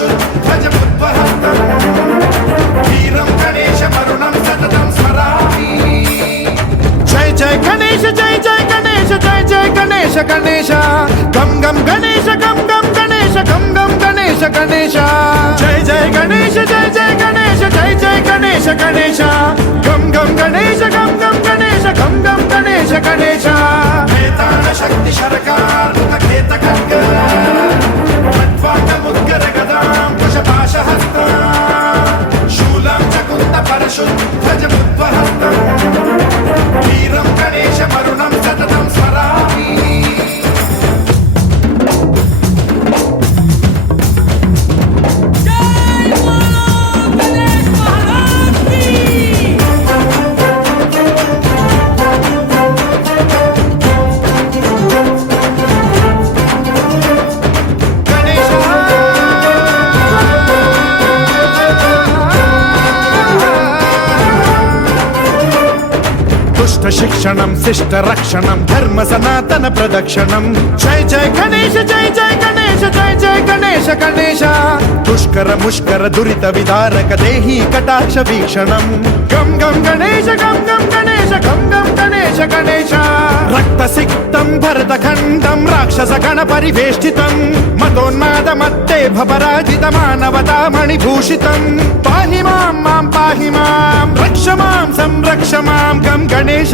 परशुध्वजमुद्वहस्तम् वीरं गणेशमरुणं सततं स्मरामि। जय जय गणेश जय जय गणेश जय जय गणेश गणेश गम गम गणेश गम गम गणेश गम गम गणेश गणेश जय जय गणेश जय जय गणेश जय जय गणेश गणेश गम गम गणेश गम गम गणेश गम गम गणेश गणेश वेताल शक्ति शरकार खेत खड्ग खट्वाटमुद्गर गदां कुशपाशहस्तां शूलं च कुन्द परशुध्वजमुद्वहस्तम् वीरं गणेशमरुणं सततं स्मरामि। शिक्षणं शिष्ट रक्षणं धर्म सनातन प्रदक्षिणं जय जय गणेश जय जय गणेश जय जय गणेश गणेश दुष्कर मुष्कर दुरित विदारक देहि कटाक्ष वीक्षणं गम गम गणेश गम गम गणेश गम गम गणेश गणेश रक्त सिक्तं भरत खण्डं राक्षस गण परिवेष्टितं मदोन्माद मत्ते भपराजित मानवता मणिभूषितं पाहि मां पाहि मां रक्ष मां संरक्ष मां गम गणेश